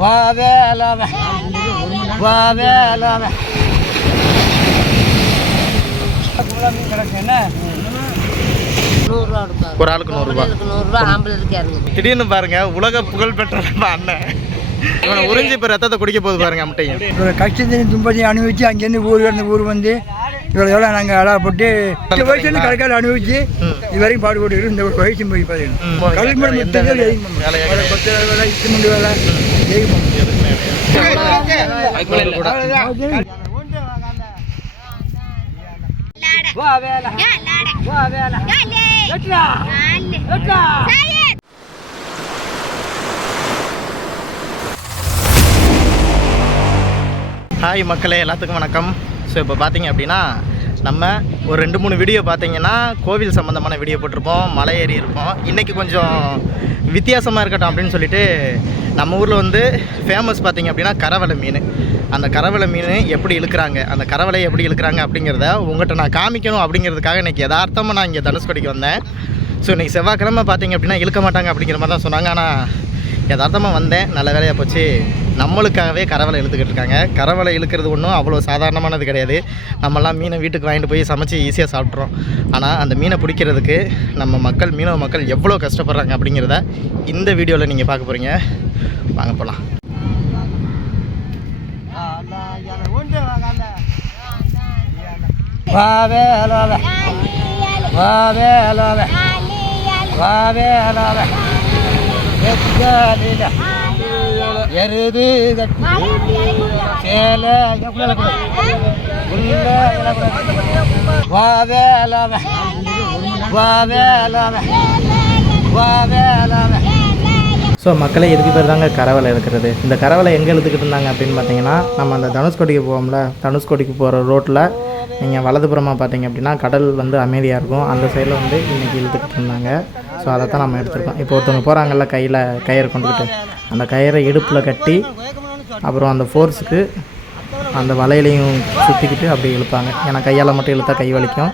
வாவேலாவே மீன் கிடக்கு என்ன? நூறுரூவா கொடுப்பாங்க ஒரு ஆளுக்கு நூறுரூவா. திடீர்னு பாருங்க உலக புகழ் பெற்ற நம்ம அண்ணன். இவனை உறிஞ்சி இப்போ ரத்தத்தை குடிக்க போகுது பாருங்க அம்ட்டையும் கஷ்டத்தையும் துன்பத்தையும் அனுபவிச்சு அங்கேருந்து ஊர் இருந்து ஊர் வந்து இவ்வளோ எவ்வளோ நாங்கள் அடாப்பட்டு இந்த வயசுலேருந்து கடைக்கால அனுபவிச்சு இது வரைக்கும் பாடுபட்டு இந்த ஒரு வயசு போய். பார்த்தீங்கன்னா? வேலை? வேலை வா வேலை. வா வேலை. ஹாய் மக்களே எல்லாத்துக்கும் வணக்கம். ஸோ இப்போ பார்த்தீங்க அப்படின்னா நம்ம ஒரு ரெண்டு மூணு வீடியோ பார்த்தீங்கன்னா கோவில் சம்மந்தமான வீடியோ போட்டிருப்போம் மலை ஏறி இருப்போம். இன்றைக்கி கொஞ்சம் வித்தியாசமாக இருக்கட்டும் அப்படின்னு சொல்லிட்டு நம்ம ஊரில் வந்து ஃபேமஸ் பார்த்திங்க அப்படின்னா கரவலை மீன். அந்த கரவலை மீன் எப்படி இழுக்கிறாங்க அந்த கரவலை எப்படி இழுக்கிறாங்க அப்படிங்கிறத உங்கள்கிட்ட நான் காமிக்கணும் அப்படிங்கிறதுக்காக இன்றைக்கி யதார்த்தமாக நான் இங்கே தனுஷ்கோடிக்கு வந்தேன். ஸோ இன்றைக்கி செவ்வாய்க்கிழமை பார்த்திங்க அப்படின்னா இழுக்க மாட்டாங்க அப்படிங்கிற மாதிரி தான் சொன்னாங்க. ஆனால் யதார்த்தமாக வந்தேன். நல்ல வேலையாக போச்சு. நம்மளுக்காகவே கரவலை இழுத்துக்கிட்டு இருக்காங்க. கரவலை இழுக்கிறது ஒன்றும் அவ்வளோ சாதாரணமானது கிடையாது. நம்மலாம் மீனை வீட்டுக்கு வாங்கிட்டு போய் சமைச்சு ஈஸியாக சாப்பிட்றோம் ஆனால் அந்த மீனை பிடிக்கிறதுக்கு நம்ம மக்கள் மீனவ மக்கள் எவ்வளோ கஷ்டப்படுறாங்க அப்படிங்கிறத இந்த வீடியோவில் நீங்கள் பார்க்க போகிறீங்க வாங்க போகலாம் வாவே வேலை வா வேலை வா வேலை எக்காலில எருது சேலை ஸோ மக்களை எதுக்கு பேர் தாங்க கரவலை இருக்கிறது இந்த கரவலை எங்கே இழுத்துக்கிட்டு இருந்தாங்க அப்படின்னு பார்த்தீங்கன்னா நம்ம அந்த தனுஷ்கோடிக்கு போவோம்ல. தனுஷ்கோடிக்கு போகிற ரோட்டில் நீங்கள் வலதுபுறமாக பார்த்தீங்க அப்படின்னா கடல் வந்து அமைதியாக இருக்கும். அந்த சைடில் வந்து இன்றைக்கி இழுத்துக்கிட்டு இருந்தாங்க. ஸோ அதை தான் நம்ம எடுத்துருக்கோம். இப்போ ஒருத்தவங்க போகிறாங்கல்ல கையில் கயிறு கொண்டுக்கிட்டு. அந்த கயிறை இடுப்பில் கட்டி அப்புறம் அந்த ஃபோர்ஸுக்கு அந்த வலையிலையும் சுற்றிக்கிட்டு அப்படி இழுப்பாங்க. ஏன்னா கையால் மட்டும் இழுத்தா கை வலிக்கும்.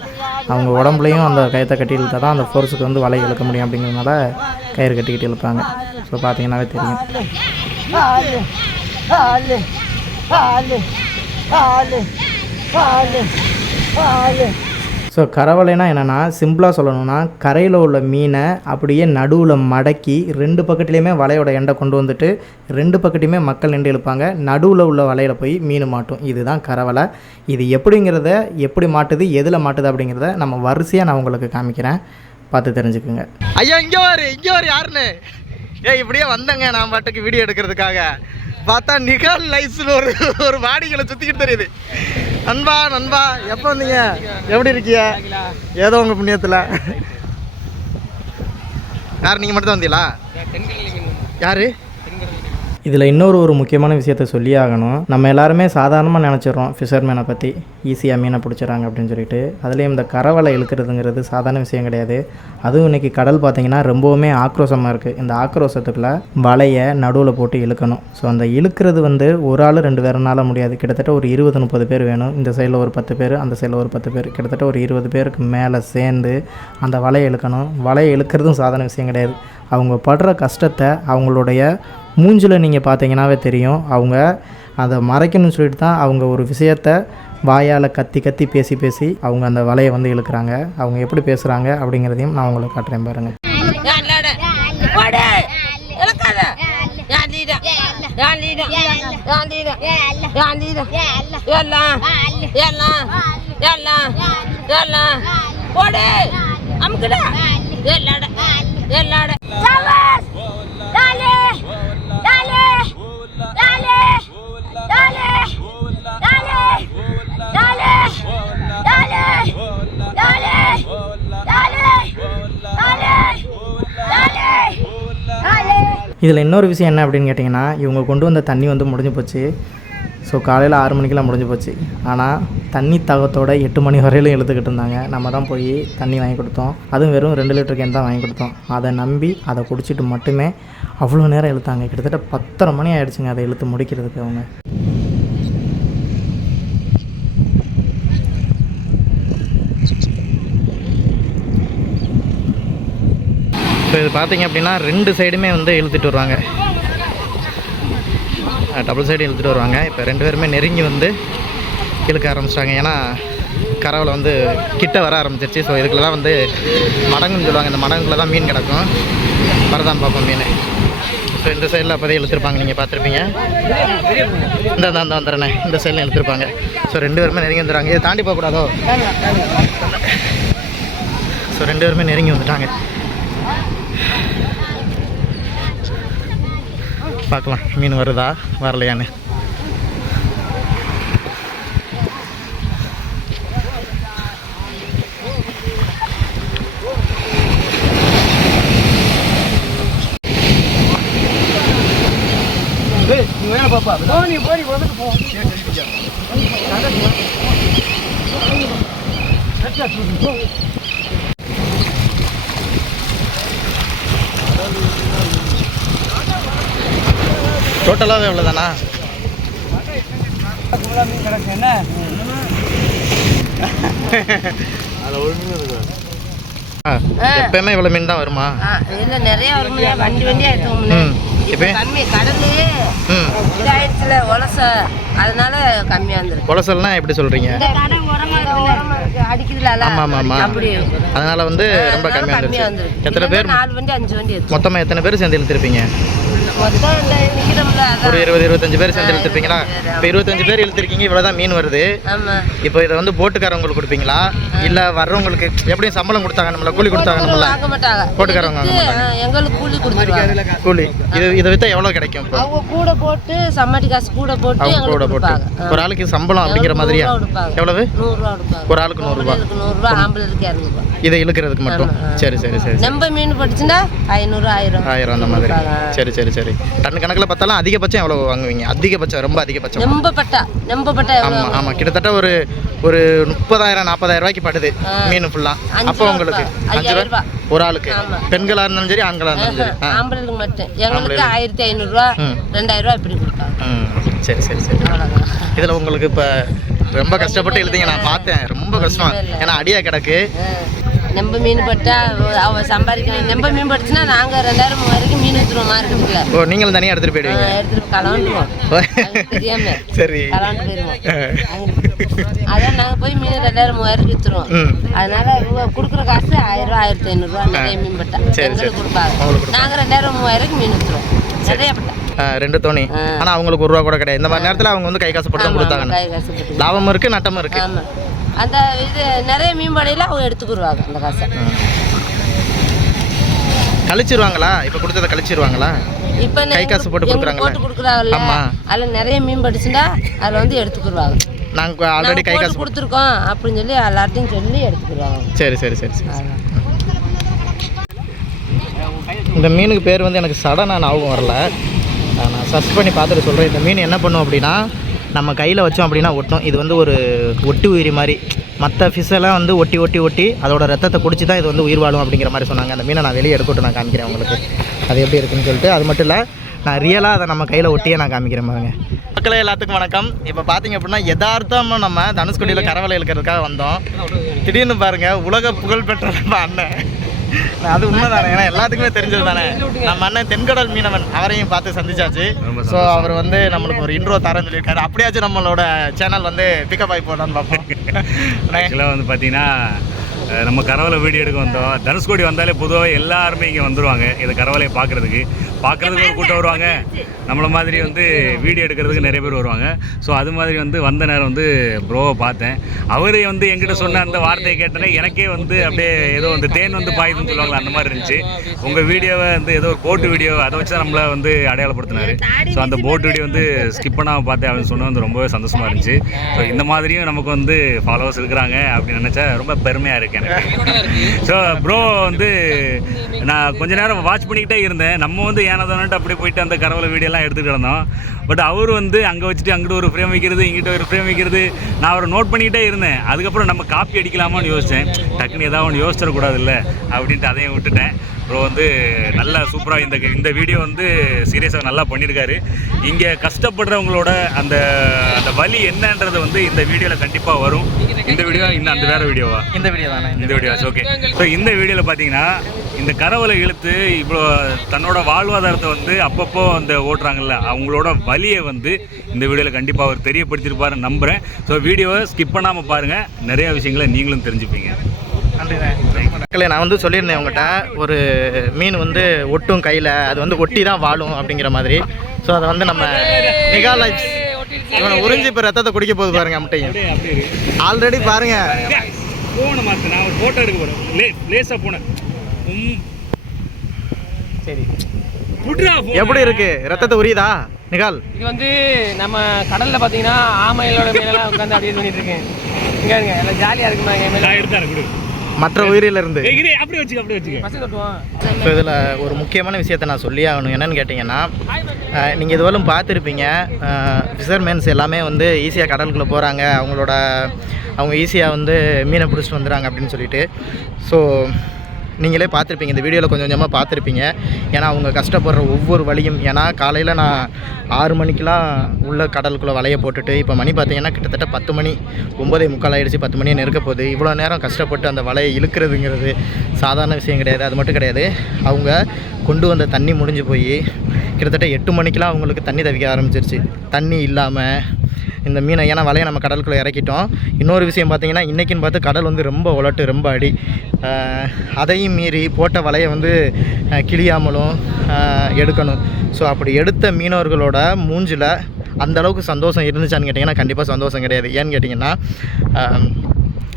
அவங்க உடம்புலையும் அந்த கயத்தை கட்டி இழுத்தா தான் அந்த ஃபோர்ஸுக்கு வந்து வலை இழுக்க முடியும் அப்படிங்கிறதுனால கயிறு கட்டிக்கிட்டு இழுப்பாங்க. ஸோ பார்த்தீங்கன்னாவே தெரியும். ஆளு ஆளு ஆளு ஆளு ஆளு. ஸோ கரவலைனா என்னென்னா சிம்பிளாக சொல்லணும்னா கரையில் உள்ள மீனை அப்படியே நடுவில் மடக்கி ரெண்டு பக்கத்துலேயுமே வலையோட எண்டை கொண்டு வந்துட்டு ரெண்டு பக்கத்தையுமே மக்கள் நின்று இழுப்பாங்க. நடுவில் உள்ள வலையில் போய் மீன் மாட்டும். இதுதான் கரவலை இது எப்படிங்கிறத எப்படி மாட்டுது எதில் மாட்டுது அப்படிங்கிறத நம்ம வரிசையாக நான் உங்களுக்கு காமிக்கிறேன். பார்த்து தெரிஞ்சுக்குங்க. ஐயா இங்கே வரு இங்கே வரு யாருன்னு? ஏ இப்படியே வந்தேங்க நான் பாட்டுக்கு வீடியோ எடுக்கிறதுக்காக. பார்த்தா நிகால் லைஸ்னு ஒரு ஒரு வாடிகளை சுற்றிக்கிட்டு தெரியுது. நண்பா நண்பா எப்போ வந்தீங்க? எப்படி இருக்கீங்க ஏதோ உங்கள் புண்ணியத்தில். யார் நீங்கள் மட்டும் தான் வந்தீங்களா? யார்? இதில் இன்னொரு ஒரு முக்கியமான விஷயத்த சொல்லி ஆகணும். நம்ம எல்லாருமே சாதாரணமாக நினச்சிடுறோம் ஃபிஷர்மேனை பற்றி ஈஸியாக மீனை பிடிச்சிடறாங்க அப்படின்னு சொல்லிட்டு. அதுலேயும் இந்த கரவலை இழுக்கிறதுங்கிறது சாதாரண விஷயம் கிடையாது. அதுவும் இன்றைக்கி கடல் பார்த்திங்கன்னா ரொம்பவுமே ஆக்ரோஷமாக இருக்குது இந்த ஆக்ரோஷத்துக்குள்ள வலையை நடுவில் போட்டு இழுக்கணும். ஸோ அந்த இழுக்கிறது வந்து ஒரு ஆள் ரெண்டு பேரனால முடியாது. கிட்டத்தட்ட ஒரு இருபது முப்பது பேர் வேணும். இந்த சைடில் ஒரு பத்து பேர் அந்த சைடில் ஒரு பத்து பேர். கிட்டத்தட்ட ஒரு இருபது பேருக்கு மேலே சேர்ந்து அந்த வலையை இழுக்கணும். வலையை இழுக்கிறதும் சாதாரண விஷயம் கிடையாது. அவங்க படுற கஷ்டத்தை அவங்களுடைய மூஞ்சில் நீங்கள் பார்த்தீங்கன்னாவே தெரியும் அவங்க அதை மறைக்கணும்னு சொல்லிட்டு தான் அவங்க ஒரு விஷயத்த வாயால் கத்தி கத்தி பேசி பேசி அவங்க அந்த வலையை வந்து இழுக்கிறாங்க அவங்க எப்படி பேசுகிறாங்க அப்படிங்கிறதையும் நான் உங்களுக்கு காட்டுறேன் பாருங்கள் ஓடு இழக்காத இதில் இன்னொரு விஷயம் என்ன அப்படின்னு கேட்டிங்கன்னா இவங்க கொண்டு வந்த தண்ணி வந்து முடிஞ்சு போச்சு. ஸோ காலையில் ஆறு மணிக்கெலாம் முடிஞ்சு போச்சு. ஆனால் தண்ணி தகத்தோட எட்டு மணி வரையிலும் இழுத்துக்கிட்டு இருந்தாங்க. நம்ம தான் போய் தண்ணி வாங்கி கொடுத்தோம். அதுவும் வெறும் ரெண்டு லிட்டர் கேன் தான் வாங்கி கொடுத்தோம். அதை நம்பி அதை குடிச்சிட்டு மட்டுமே அவ்வளோ நேரம் இழுத்தாங்க. கிட்டத்தட்ட பத்தரை மணி ஆகிடுச்சுங்க அதை இழுத்து முடிக்கிறதுக்கு அவங்க. இது பார்த்தீங்க அப்படின்னா ரெண்டு சைடுமே வந்து இழுத்துட்டு வருவாங்க. டபுள் சைடு இழுத்துட்டு வருவாங்க. இப்போ ரெண்டு பேருமே நெருங்கி வந்து இழுக்க ஆரம்பிச்சிட்டாங்க. ஏன்னா கரவில் வந்து கிட்ட வர ஆரம்பிச்சிருச்சு. ஸோ இதுக்குள்ள தான் வந்து மடங்குன்னு சொல்லுவாங்க. இந்த மடங்குல தான் மீன் கிடக்கும். வரதான் பார்ப்போம் மீன். ஸோ இந்த சைடில் அப்போதே இழுத்துருப்பாங்க. நீங்கள் பார்த்துருப்பீங்க. இந்த இந்த அந்த வந்துடுறேண்ணே இந்த சைடில் இழுத்துருப்பாங்க. ஸோ ரெண்டு பேருமே நெருங்கி வந்துடுறாங்க. இதை தாண்டி போகக்கூடாதோ? ஸோ ரெண்டு பேருமே நெருங்கி வந்துட்டாங்க. பார்க்கலாம். மீன் வருதா? வரலையான்னு. டோட்டலாகவே எவ்வளோதானா மீன் கிடக்கு என்ன எப்பயுமே இவ்வளோ மீன் தான் வருமா? இல்ல நிறைய வரும்ல வண்டி வண்டியா இப்போ கம்மி கடலு இதாயிடுச்சுல ஒலச அதனால கம்மியா வந்துருக்கு. கொலசல்னா எப்படி அப்படி. அதனால் வந்து ரொம்ப கம்மியா இருந்துச்சு எத்தனை பேர் நாலு வண்டி அஞ்சு வண்டி எடுத்து மொத்தமாக எத்தனை பேர் சேர்ந்து இழுத்துருப்பீங்க? மொத்தம் ஒரு இருபது இருபத்தஞ்சு பேர் சேர்ந்து இழுத்துருப்பீங்களா? இப்போ இருபத்தஞ்சு பேர் இழுத்துருக்கீங்க இவ்வளோ தான் மீன் வருது. இப்போ இதை வந்து போட்டுக்காரவங்களுக்கு கொடுப்பீங்களா? இல்லை வர்றவங்களுக்கு எப்படியும் சம்பளம் கொடுத்தாங்க நம்மள கூலி கொடுத்தாங்க நம்மள? போட்டுக்காரவங்க வித்து, எங்களுக்கு கூலி கொடுத்துருவாங்க. கூலி. இது இதை விற்றா எவ்வளோ கிடைக்கும் இப்போ? அவங்க கூட போட்டு சம்மாட்டி காசு கூட போட்டு அவங்க கூட போட்டு. ஒரு ஆளுக்கு சம்பளம் அப்படிங்கிற மாதிரியா. எவ்வளவு? ஒரு ஆளுக்கு நூறுரூவா. இதை இழுக்கிறதுக்கு மட்டும். சரி சரி சரி நம்ப மீன் படிச்சுன்னா ஐநூறு ஆயிரம் ஆயிரம் அந்த மாதிரி. சரி சரி. சரி. டன் கணக்கில் பார்த்தாலும் அதிகபட்சம் எவ்வளோ வாங்குவீங்க? அதிகபட்சம் ரொம்ப அதிகபட்சம்? நெம்பப்பட்டா நெம்பப்பட்டா எவ்வளோ ஆமாம் ஆமாம் கிட்டத்தட்ட ஒரு ஒரு முப்பதாயிரம் நாற்பதாயிரம் ரூபாய்க்கு படுது. மீன் ஃபுல்லாக அப்போ உங்களுக்கு. அஞ்சு ரூபா. ஒரு ஆளுக்கு. பெண்களாக இருந்தாலும் சரி ஆண்களாக இருந்தாலும் சரி. ஆ ஆம்பளைகளுக்கு மட்டும். எங்களுக்கு. ஆயிரத்தி ஐநூறுரூவா. ரெண்டாயிரம் ரூபா இப்படி கொடுப்பாங்க சரி சரி சரி. இதில் உங்களுக்கு இப்போ ரொம்ப கஷ்டப்பட்டு எழுதிங்க. நான் பார்த்தேன். ரொம்ப கஷ்டம். ஏன்னா அடியா கிடக்கு. நெம்ப மீன் பட்டா அவ சம்பாதிக்கணும். நெம்ப மீன் பட்டுச்சுன்னா நாங்கள் ரெண்டாயிரம் மூவாயிரம் மீன் விற்றுருவோம் மார்க்கெட்டுக்குள்ள ஓ நீங்களும் தனியாக எடுத்துகிட்டு போயிடுவீங்க? எடுத்துட்டு கலந்துருவோம். தெரியாம. சரி. கலந்து போயிடுவோம். அதான் நாங்கள் போய் மீன் ரெண்டாயிரம் மூவாயிரம் விற்றுருவோம் அதனால கொடுக்குற காசு ஆயிரம் ரூபா ஆயிரத்தி ஐநூறுரூவா நிறைய மீன் பட்டா. சரி, சரி. எங்களுக்கு கொடுப்பாங்க. நாங்கள் ரெண்டாயிரம் மூவாயிரம் மீன் விற்றுருவோம் நிறைய பட்டா. ரெண்டு தோணி. ஆனால் அவங்களுக்கு ஒரு ரூபா கூட கிடையாது. இந்த மாதிரி நேரத்தில் அவங்க வந்து கை காசு போட்டு தான் கொடுத்தாங்க லாபமும் இருக்குது நட்டமும் இருக்குது அந்த இது நிறைய மீன் படையில அவங்க எடுத்துக்கிடுவாங்க அந்த காசை. கழிச்சிருவாங்களா? இப்போ கொடுத்ததை கழிச்சிருவாங்களா? இப்போ கை காசு போட்டு கொடுக்குறாங்கல்ல? போட்டு கொடுக்குறாங்கல்ல. அதில் நிறைய மீன் படிச்சுட்டா அதில் வந்து எடுத்துக்கிடுவாங்க நாங்கள் ஆல்ரெடி கை காசு கொடுத்துருக்கோம் அப்படின்னு சொல்லி எல்லார்ட்டையும் சொல்லி எடுத்துக்கிடுவாங்க சரி சரி சரி சரி. இந்த மீனுக்கு பேர் வந்து எனக்கு சடனாக ஞாபகம் வரல. நான் சர்ச் பண்ணி பார்த்துட்டு சொல்கிறேன் இந்த மீன் என்ன பண்ணும் அப்படின்னா நம்ம கையில் வச்சோம் அப்படின்னா ஒட்டும். இது வந்து ஒரு ஒட்டி உயிரி மாதிரி. மற்ற ஃபிஷ்ஷெல்லாம் வந்து ஒட்டி ஒட்டி ஒட்டி அதோட ரத்தத்தை குடிச்சு தான் இது வந்து உயிர் வாழும் அப்படிங்கிற மாதிரி சொன்னாங்க. அந்த மீனை நான் வெளியே எடுக்கட்டும் நான் காமிக்கிறேன் உங்களுக்கு. அது எப்படி இருக்குன்னு சொல்லிட்டு அது மட்டும் இல்லை நான் ரியலாக அதை நம்ம கையில் ஒட்டியே நான் காமிக்கிறேன் பாருங்க. மக்களே எல்லாத்துக்கும் வணக்கம். இப்போ பார்த்தீங்க அப்படின்னா யதார்த்தமாக நம்ம தனுஷ்கோடியில் கரவலை இழுக்கிறதுக்காக வந்தோம். திடீர்னு பாருங்கள் உலக புகழ்பெற்ற நம்ம அண்ணன். அது உண்மைதானே? ஏன்னா எல்லாத்துக்குமே தெரிஞ்சது தானே? நம்ம அண்ணன் தென்கடல் மீனவன் அவரையும் பார்த்து சந்திச்சாச்சு. ஸோ அவர் வந்து நம்மளுக்கு ஒரு இன்ட்ரோ தரேன்னு சொல்லியிருக்காரு. அப்படியாச்சும் நம்மளோட சேனல் வந்து பிக்கப் ஆகி போடான்னு பார்ப்போம். ஆக்சுவலாக வந்து பார்த்தீங்கன்னா நம்ம கரவலை வீடியோ எடுக்க வந்தோம். தனுஷ்கோடி வந்தாலே பொதுவாக எல்லாருமே இங்கே வந்துருவாங்க. இந்த கரவலையை பார்க்குறதுக்கு. பார்க்குறதுக்கு ஒரு கூட்டம் வருவாங்க. நம்மளை மாதிரி வந்து வீடியோ எடுக்கிறதுக்கு நிறைய பேர் வருவாங்க. ஸோ அது மாதிரி வந்து வந்த நேரம் வந்து ப்ரோவை பார்த்தேன். அவர் வந்து எங்கிட்ட சொன்ன அந்த வார்த்தையை கேட்டனே எனக்கே வந்து அப்படியே ஏதோ வந்து தேன் வந்து பாயுதுன்னு சொல்லுவாங்களே அந்த மாதிரி இருந்துச்சு. உங்கள் வீடியோவை வந்து ஏதோ ஒரு போட்டு வீடியோ அதை வச்சு தான் நம்மளை வந்து அடையாளப்படுத்தினார். ஸோ அந்த போட்டு வீடியோ வந்து ஸ்கிப் பண்ணாமல் பார்த்தேன் அப்படின்னு சொன்னது வந்து ரொம்பவே சந்தோஷமாக இருந்துச்சு. ஸோ இந்த மாதிரியும் நமக்கு வந்து ஃபாலோவர்ஸ் இருக்கிறாங்க அப்படின்னு நினச்சா ரொம்ப பெருமையாக இருக்கேன் எனக்கு. ஸோ ப்ரோ வந்து நான் கொஞ்ச நேரம் வாட்ச் பண்ணிக்கிட்டே இருந்தேன். நம்ம வந்து ஏனதானட்டு அப்படியே போயிட்டு அந்த கடவுளை வீடியோலாம் எடுத்துகிட்டு இருந்தோம். பட் அவர் வந்து அங்கே வச்சுட்டு அங்கிட்டு ஒரு ஃப்ரேம் வைக்கிறது இங்கிட்ட ஒரு ஃப்ரேம் வைக்கிறது நான் அவரை நோட் பண்ணிக்கிட்டே இருந்தேன். அதுக்கப்புறம் நம்ம காப்பி அடிக்கலாமான்னு யோசித்தேன் டக்குன்னு ஏதாவது ஒன்று யோசிச்சிடக்கூடாதுல்ல அப்படின்ட்டு அதையும் விட்டுட்டேன். ப்ரோ வந்து நல்லா சூப்பராக இந்த இந்த வீடியோ வந்து சீரியஸாக நல்லா பண்ணியிருக்காரு இங்கே கஷ்டப்படுறவங்களோட அந்த அந்த வலி என்னன்றது வந்து இந்த வீடியோவில் கண்டிப்பாக வரும். இந்த வீடியோ இன்னும் அந்த வேறு வீடியோவா இந்த வீடியோ தானே இந்த வீடியோ ஓகே ஸோ இந்த வீடியோவில் பார்த்தீங்கன்னா இந்த கரவலை இழுத்து இவ்வளோ தன்னோட வாழ்வாதாரத்தை வந்து அப்பப்போ அந்த ஓட்டுறாங்கல்ல அவங்களோட வலியை வந்து இந்த வீடியோவில் கண்டிப்பாக அவர் தெரியப்படுத்தியிருப்பாரு நம்புகிறேன் ஸோ வீடியோவை ஸ்கிப் பண்ணாமல் பாருங்கள் நிறையா விஷயங்களை நீங்களும் தெரிஞ்சுப்பீங்க. மக்களே நான் வந்து சொல்லியிருந்தேன் உங்கள்கிட்ட ஒரு மீன் வந்து ஒட்டும் கையில் அது வந்து ஒட்டி தான் வாழும் அப்படிங்கிற மாதிரி. ஸோ அதை வந்து நம்ம நிகா லைஃப் இவனை உறிஞ்சி இப்போ ரத்தத்தை குடிக்க போகுது பாருங்க முட்டையும் ஆல்ரெடி பாருங்க. ஃபோனை மாற்று நான் ஒரு ஃபோட்டோ எடுக்க போகிறேன் லே லேசாக போனேன். சரி. எப்படி இருக்கு? ரத்தத்தை உரியுதா? நிகால். இது வந்து நம்ம கடல்ல பாத்தீங்கன்னா ஆமைகளோட மேலாம் உட்காந்து அப்படியே பண்ணிட்டு இருக்கேன். இங்க இருங்க எல்லாம் ஜாலியா இருக்குமா என் மேல? எடுத்தாரு கொடு. மற்ற உயிரிலிருந்து. அப்படியே வச்சுக்க அப்படியே வச்சுக்க. ஸோ இதில் ஒரு முக்கியமான விஷயத்தை நான் சொல்லி ஆகணும். என்னன்னு கேட்டிங்கன்னா நீங்கள் இதுவரையும் பார்த்துருப்பீங்க. ஃபிஷர்மேன்ஸ் எல்லாமே வந்து ஈஸியாக கடலுக்குள்ளே போகிறாங்க அவங்களோட அவங்க ஈஸியாக வந்து மீனை பிடிச்சிட்டு வந்துடுறாங்க அப்படின்னு சொல்லிட்டு. ஸோ நீங்களே பார்த்துருப்பீங்க. இந்த வீடியோவில் கொஞ்சம் கொஞ்சமாக பார்த்துருப்பீங்க. ஏன்னா அவங்க கஷ்டப்படுற ஒவ்வொரு வழியும் ஏன்னா காலையில் நான் ஆறு மணிக்கெலாம் உள்ள கடலுக்குள்ளே வலைய போட்டுட்டு இப்போ மணி பார்த்தீங்கன்னா கிட்டத்தட்ட பத்து மணி ஒம்பதே முக்கால் ஆகிடுச்சு பத்து மணி நெருக்க போகுது. இவ்வளோ நேரம் கஷ்டப்பட்டு அந்த வலையை இழுக்கிறதுங்கிறது சாதாரண விஷயம் கிடையாது. அது மட்டும் கிடையாது. அவங்க கொண்டு வந்த தண்ணி முடிஞ்சு போய் கிட்டத்தட்ட எட்டு மணிக்கெலாம் அவங்களுக்கு தண்ணி தவிக்க ஆரம்பிச்சிருச்சு. தண்ணி இல்லாமல் இந்த மீனை ஏன்னா வலையை நம்ம கடலுக்குள்ளே இறக்கிட்டோம். இன்னொரு விஷயம் பார்த்திங்கன்னா இன்றைக்கின்னு பார்த்து கடல் வந்து ரொம்ப உலட்டு ரொம்ப அடி. அதையும் மீறி போட்ட வலையை வந்து கிழியாமலும் எடுக்கணும். ஸோ அப்படி எடுத்த மீனவர்களோட மூஞ்சில் அந்த அளவுக்கு சந்தோஷம் இருந்துச்சான்னு கேட்டிங்கன்னா கண்டிப்பாக சந்தோஷம் கிடையாது. ஏன்னு கேட்டிங்கன்னா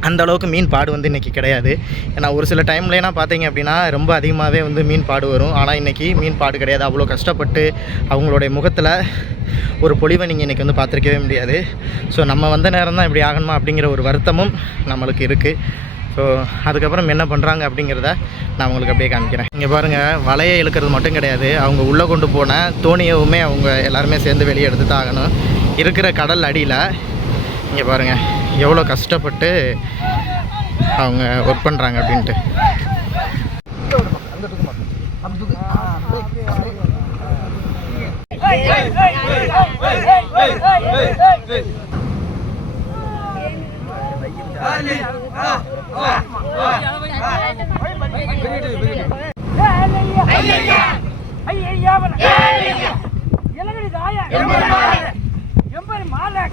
அந்த அளவுக்கு மீன் பாடு வந்து இன்றைக்கி கிடையாது. ஏன்னா ஒரு சில டைம்லலாம் பார்த்தீங்க அப்படின்னா ரொம்ப அதிகமாகவே வந்து மீன் பாடு வரும். ஆனால் இன்றைக்கி மீன் பாடு கிடையாது. அவ்வளோ கஷ்டப்பட்டு அவங்களுடைய முகத்தில் ஒரு பொலிவை நீங்கள் இன்றைக்கி வந்து பார்த்துருக்கவே முடியாது. ஸோ நம்ம வந்த நேரம் தான் இப்படி ஆகணுமா அப்படிங்கிற ஒரு வருத்தமும் நம்மளுக்கு இருக்குது ஸோ அதுக்கப்புறம் என்ன பண்ணுறாங்க அப்படிங்கிறத நான் உங்களுக்கு அப்படியே காமிக்கிறேன். இங்கே பாருங்கள் வலையை இழுக்கிறது மட்டும் கிடையாது. அவங்க உள்ளே கொண்டு போன தோணியவுமே அவங்க எல்லாருமே சேர்ந்து வெளியே எடுத்து தான் ஆகணும். இருக்கிற கடல் அடியில் இங்கே பாருங்கள் எவ்வளோ கஷ்டப்பட்டு அவங்க ஒர்க் பண்ணுறாங்க அப்படின்ட்டு மாலை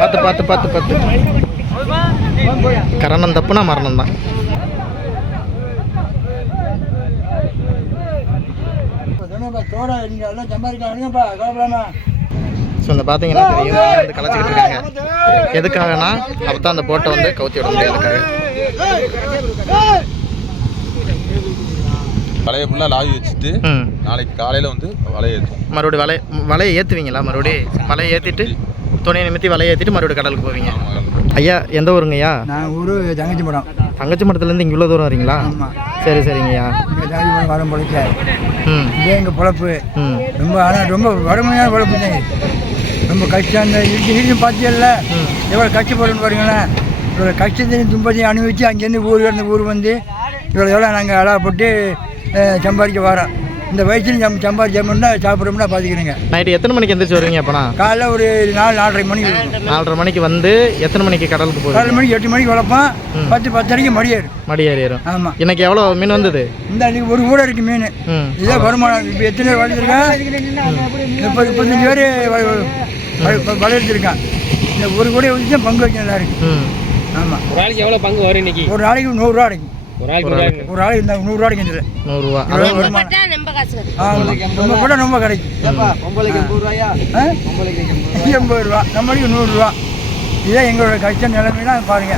பார்த்து பார்த்து பார்த்து பார்த்து. கரணம் தப்புனா மரணம் தான். ஸோ இந்த பார்த்தீங்கன்னா தெரியும் வந்து கலைச்சிக்கிட்டு இருக்காங்க. எதுக்காகனா அப்போ தான் அந்த போட்டை வந்து கவுத்தி விட முடியாதுக்காக வலையை ஃபுல்லாக லாவி வச்சுட்டு நாளைக்கு காலையில் வந்து வலையை ஏற்றும் மறுபடியும் வலை வலையை ஏற்றுவீங்களா மறுபடியும் வலையை ஏற்றிட்டு துணியை நிமித்தி வலையை ஏற்றிட்டு மறுபடியும் கடலுக்கு போவீங்க. ஐயா எந்த ஊருங்கய்யா நான் ஊர் தங்கச்சி படம் தங்கச்சி மடத்துலேருந்து இங்கே இவ்வளோ தூரம் வரீங்களா? ஆமாம் சரி சரிங்கய்யா இங்கே வரும் பொழைக்க ம். இதே எங்கள் பொழப்பு. ம். ரொம்ப ஆனால் ரொம்ப வறுமையான பொழப்பு. ரொம்ப கஷ்டம். அந்த இருக்கு இருக்கு பார்த்தியல்ல. எவ்வளோ கஷ்டப்படணும் பாருங்களேன். இவ்வளோ கஷ்டத்தையும் துன்பத்தையும் அனுபவித்து அங்கேருந்து ஊர் இருந்து ஊர் வந்து இவ்வளோ எவ்வளோ நாங்கள் அலாப்பட்டு அஹ், சம்பாதிக்க வரோம் இந்த வயசுல சம் சம்பாதிச்சோம்னா சாப்பிட்றோம்னா பார்த்துக்கிறேங்க நைட்டு எத்தனை மணிக்கு எந்திரிச்சு வருவீங்க அப்போனா? காலைல ஒரு நாலு நாலரை மணிக்கு இருக்கும். நாலரை மணிக்கு வந்து எத்தனை மணிக்கு கடலுக்கு நாலு போவீங்க மணிக்கு எட்டு மணிக்கு வளர்ப்போம். பத்து பத்தரைக்கு மடியாரு மடி ஏறிடும் ஆமாம் இன்னைக்கு எவ்வளோ மீன் வந்தது? இந்த அன்னைக்கு ஒரு கூட இருக்கு மீன். ம். இதான் வருமானம். இப்போ எத்தனை பேர் வளர்த்துருக்கேன். முப்பது முப்பத்தஞ்சு பேர் வளர்த்துருக்கான். இந்த ஒரு கூட தான் பங்கு வைக்கணும் எல்லாருக்கும் ஆமாம் ஒரு ஆளுக்கு எவ்வளவு பங்கு வரும் இன்னைக்கு? ஒரு நாளைக்கு நூறுரூவா கிடைக்கும் ஒரு நாளைக்கு இந்த நூறுரூவா கிடைக்கும் நூறுரூவா நம்ம நம்ம கூட ரொம்ப கிடைக்கும் ஆ? எண்பது ரூபா. நம்மளுக்கு நூறுரூவா இதே எங்களோட கஷ்ட நிலைமைலாம் பாருங்க.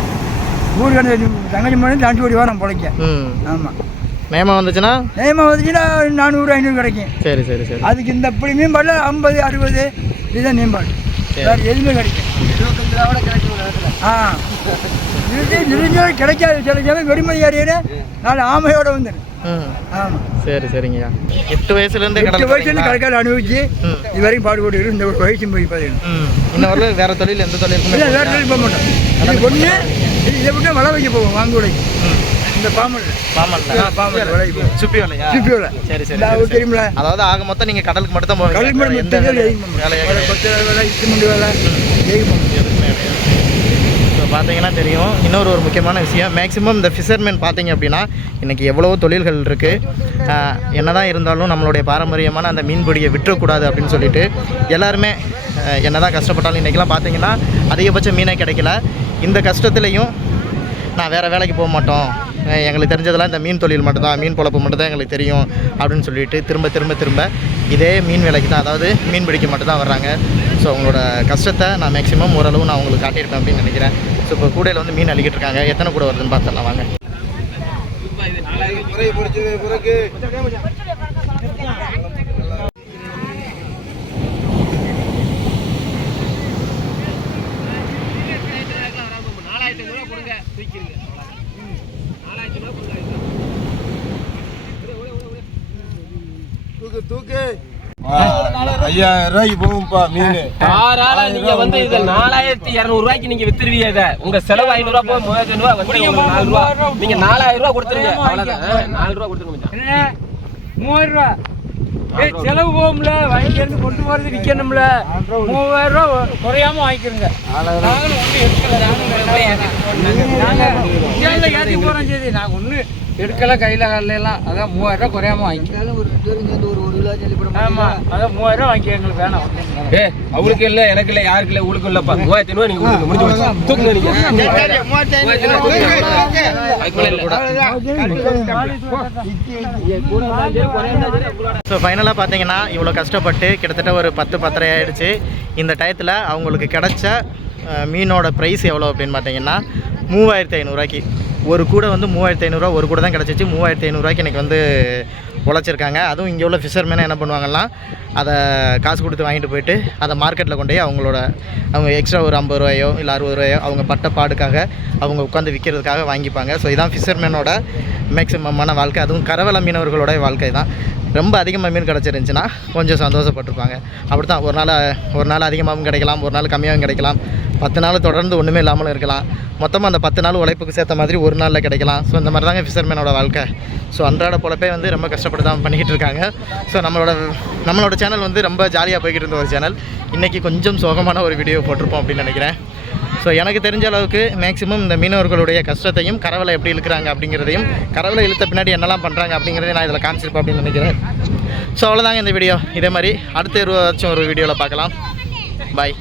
ஊருக்கு அந்த தங்கச்சி மணி அஞ்சு கோடி வாரம் பிழைக்க. ம். ஆமாம் நேமா வந்துச்சுன்னா? நேமா வந்துச்சுன்னா நானூறு ஐநூறு கிடைக்கும். சரி சரி சரி. அதுக்கு இந்த இப்படி மீன்பாடில் ஐம்பது அறுபது இதுதான் மீன்பாடு வேறு எதுவுமே கிடைக்கும் ஆ. நிறுத்தி நிறுத்தி கிடைக்காது. சில சமயம் நாலு ஆமையோட வந்துடும் ஆமாம் சரி சரிங்கய்யா. எட்டு வயசுலேருந்தே எட்டு வயசுலேருந்து கடைக்கால் அனுபவிச்சு ம். இது வரைக்கும் பாடுபட்டு இருக்கு. இந்த ஒரு வயசும் போய் பார்த்தீங்கன்னா இன்னும் வரல வேற தொழில் எந்த இல்லை வேறு தொழில் போக மாட்டோம். இது ஒன்று இது விட்டு வலை வைக்க போவோம் வாங்குடைக்கு இந்த பாமல் பாமல் விலைக்கு போவோம் சுப்பி வேலையா சிப்பியோட சரி சரி சரி. தெரியுமில அதாவது ஆக மொத்தம் நீங்க கடலுக்கு மட்டும் தான் போவீங்க வேலை-. கொத்து வேலை வேலை ஸோ பார்த்தீங்கன்னா தெரியும். இன்னொரு ஒரு முக்கியமான விஷயம். மேக்ஸிமம் இந்த ஃபிஷர்மேன் பார்த்தீங்க அப்படின்னா இன்றைக்கி எவ்வளவோ தொழில்கள் இருக்குது என்னதான் இருந்தாலும் நம்மளுடைய பாரம்பரியமான அந்த மீன்பிடியை விட்டுறக்கூடாது அப்படின்னு சொல்லிட்டு எல்லாருமே என்ன தான் கஷ்டப்பட்டாலும் இன்றைக்கெலாம் பார்த்தீங்கன்னா அதிகபட்ச மீனே கிடைக்கல. இந்த கஷ்டத்துலேயும் நான் வேறு வேலைக்கு போக மாட்டோம். எங்களுக்கு தெரிஞ்சதெல்லாம் இந்த மீன் தொழில் மட்டும்தான் மீன் பொழப்பு மட்டும்தான் எங்களுக்கு தெரியும் அப்படின்னு சொல்லிட்டு திரும்ப திரும்ப திரும்ப இதே மீன் வேலைக்கு தான் அதாவது மீன் பிடிக்க மட்டும்தான் வர்றாங்க. ஸோ அவங்களோட கஷ்டத்தை நான் மேக்ஸிமம் ஓரளவு நான் உங்களுக்கு காட்டியிருப்பேன் அப்படின்னு நினைக்கிறேன். ஸோ இப்போ கூடையில் வந்து மீன் அழிக்கிட்டு இருக்காங்க. எத்தனை கூட வருதுன்னு பார்த்துடலாம் வாங்க. ஐயாயிரம் ரூபாய்க்கு போகும்ப்பா மீன். நீங்க வந்து இத நாலாயிரத்தி இருநூறு ரூபாய்க்கு நீங்க வித்துருவீங்க இத. உங்க செலவு ஐநூறு ரூபாய் போய் மூவாயிரத்தி ஐநூறு ரூபாய் வந்து உங்களுக்கு நாலு ரூபா. நீங்க நாலாயிரம் ரூபாய் கொடுத்துருங்க. அவ்வளவுதான். நாலு ரூபா கொடுத்துருங்க. மூவாயிரம் ரூபா. ஏய் செலவு போகும்ல. வாங்கிக்கிறது கொண்டு போறது விற்கணும்ல மூவாயிரம் ரூபா குறையாம வாங்கிக்கிறோங்க. நாங்களும் ஒன்றும் எடுக்கல நாங்கள் ஏற்றி போகிறோம் சரி. நாங்கள் ஒன்றும் எடுக்கல கையில் காலில் எல்லாம். அதான் மூவாயிரம் ரூபா குறையாம வாங்கிக்கிறோம் ஆமாம் அதான் மூவாயிரம் ரூபா வாங்கி எங்களுக்கு வேணாம். ஏ அவளுக்கு இல்ல எனக்கு இல்ல யாருக்கு இல்ல உங்களுக்கு இல்லப்பா. மூவாயிரத்தி ஐநூறு நீங்க முடிஞ்சு. தூக்குங்க நீங்க. ஸோ ஃபைனலாக பார்த்தீங்கன்னா இவ்வளோ கஷ்டப்பட்டு கிட்டத்தட்ட ஒரு பத்து பத்தரை ஆயிடுச்சு. இந்த டயத்தில் அவங்களுக்கு கிடைச்ச மீனோட ப்ரைஸ் எவ்வளோ அப்படின்னு பார்த்தீங்கன்னா மூவாயிரத்தி ஐநூறுரூவாய்க்கு ஒரு கூடை வந்து மூவாயிரத்தி ஐநூறுரூவா ஒரு கூட தான் கிடச்சிச்சு. மூவாயிரத்தி ஐநூறுரூவாய்க்கு எனக்கு வந்து உழைச்சிருக்காங்க அதுவும் இங்கே உள்ள ஃபிஷர்மேனை என்ன பண்ணுவாங்கன்னா அதை காசு கொடுத்து வாங்கிட்டு போயிட்டு அதை மார்க்கெட்டில் கொண்டு போய் அவங்களோட அவங்க எக்ஸ்ட்ரா ஒரு ஐம்பது ரூபாயோ இல்லை அறுபது ரூபாயோ அவங்க பட்ட பாடுக்காக அவங்க உட்காந்து விற்கிறதுக்காக வாங்கிப்பாங்க. ஸோ இதான் ஃபிஷர்மேனோட மேக்ஸிமமான வாழ்க்கை. அதுவும் கரவல மீனவர்களோட வாழ்க்கை தான். ரொம்ப அதிகமாக மீன் கிடச்சிருந்துச்சின்னா கொஞ்சம் சந்தோஷப்பட்டிருப்பாங்க. அப்படி தான் ஒரு நாள் ஒரு நாள் அதிகமாகவும் கிடைக்கலாம் ஒரு நாள் கம்மியாகவும் கிடைக்கலாம். பத்து நாள் தொடர்ந்து ஒன்றுமே இல்லாமலும் இருக்கலாம். மொத்தமாக அந்த பத்து நாள் உழைப்புக்கு சேர்த்த மாதிரி ஒரு நாளில் கிடைக்கலாம். ஸோ இந்த மாதிரி தாங்க ஃபிஷர்மேனோட வாழ்க்கை. ஸோ அன்றாட பொழப்பே வந்து ரொம்ப கஷ்டப்பட்டு தான் பண்ணிக்கிட்டு இருக்காங்க. ஸோ நம்மளோட நம்மளோட சேனல் வந்து ரொம்ப ஜாலியாக போய்கிட்டு இருந்த ஒரு சேனல் இன்றைக்கி கொஞ்சம் சோகமான ஒரு வீடியோ போட்டிருப்போம் அப்படின்னு நினைக்கிறேன். ஸோ எனக்கு தெரிஞ்ச அளவுக்கு மேக்ஸிமம் இந்த மீனவர்களுடைய கஷ்டத்தையும் கரவலை எப்படி இழுக்கிறாங்க அப்படிங்கிறதையும் கரவலை இழுத்த பின்னாடி என்னெல்லாம் பண்ணுறாங்க அப்படிங்கிறதையும் நான் இதில் காமிச்சிருப்பேன் அப்படின்னு நினைக்கிறேன். ஸோ அவ்வளோதாங்க இந்த வீடியோ இதே மாதிரி அடுத்த இருபதாச்சும் ஒரு வீடியோவில் பார்க்கலாம். பாய்